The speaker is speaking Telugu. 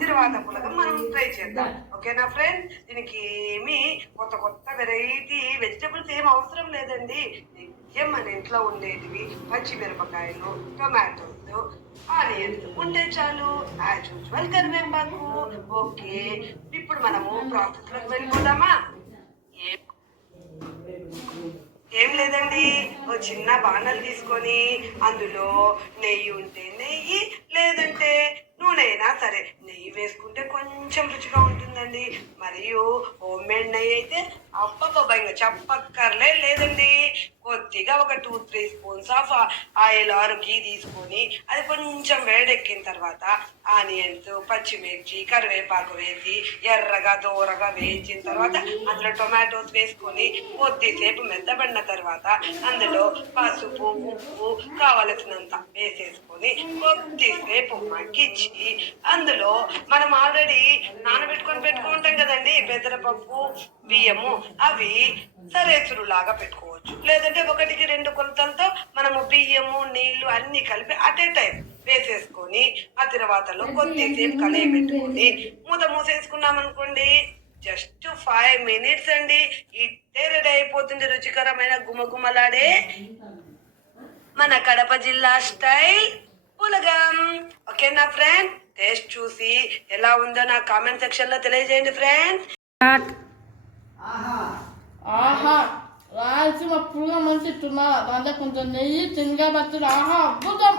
తిరువాత పులగం మనం ట్రై చేద్దాం. ఓకేనా ఫ్రెండ్? దీనికి ఏమి కొత్త కొత్త వెరైటీ వెజిటబుల్స్ ఏం అవసరం లేదండి. నిత్యం మన ఇంట్లో ఉండేటివి పచ్చిమిరపకాయలు, టొమాటోస్, ఆనియన్స్ ఉంటే చాలు. యాజ్ యూజువల్ కరివేపాకు. ఓకే, ఇప్పుడు మనము ప్రాసెస్ లోకి వెళ్ళిపోదామా? ఏం లేదండి, ఓ చిన్న బాణలు తీసుకొని అందులో నెయ్యి ఉంటే నెయ్యి, లేదంటే నూనె అయినా సరే. నెయ్యి వేసుకుంటే కొంచెం రుచిగా ఉంటుందండి. మరియు హోమ్ మేడ్ నెయ్యి అయితే అబ్బబ్బబ్బా ఇంకా చెప్పక్కర్లే లేదండి. కొద్దిగా ఒక 2-3 స్పూన్స్ ఆఫ్ ఆయిల్ ఆర్ గీ తీసుకొని అది కొంచెం వేడెక్కిన తర్వాత ఆనియన్స్, పచ్చిమిర్చి, కరివేపాకు వేసి ఎర్రగా దూరగా వేయించిన తర్వాత అందులో టొమాటోస్ వేసుకొని కొద్దిసేపు మెత్తబడిన తర్వాత అందులో పసుపు, ఉప్పు కావలసినంత వేసేసుకొని కొద్దిసేపు మగ్గించి అందులో మనం ఆల్రెడీ పెట్టుకుంటాం కదండి పెసరపప్పు, బియ్యము. అవి సరేసురు లాగా పెట్టుకోవచ్చు, లేదంటే 1-2 కొలతలతో మనము బియ్యము, నీళ్లు అన్ని కలిపి అట్ ఏ టైం వేసేసుకొని ఆ తర్వాతలో కొద్దిసేపు కలయి పెట్టుకొని మూత మూసేసుకున్నాం అనుకోండి, జస్ట్ 5 minutes అండి. ఇట్టే రెడీ అయిపోతుంది రుచికరమైన గుమగుమలాడే మన కడప జిల్లా స్టైల్ పులగం. ఓకేనా ఫ్రెండ్? టేస్ట్ చూసి ఎలా ఉందో నా కామెంట్ సెక్షన్ లో తెలియజేయండి ఫ్రెండ్స్. ఆహా, రాయలసీమ పులగం మంచి దాంట్లో కొంచెం నెయ్యి, శనగ బత్తులు. ఆహా అద్భుతం.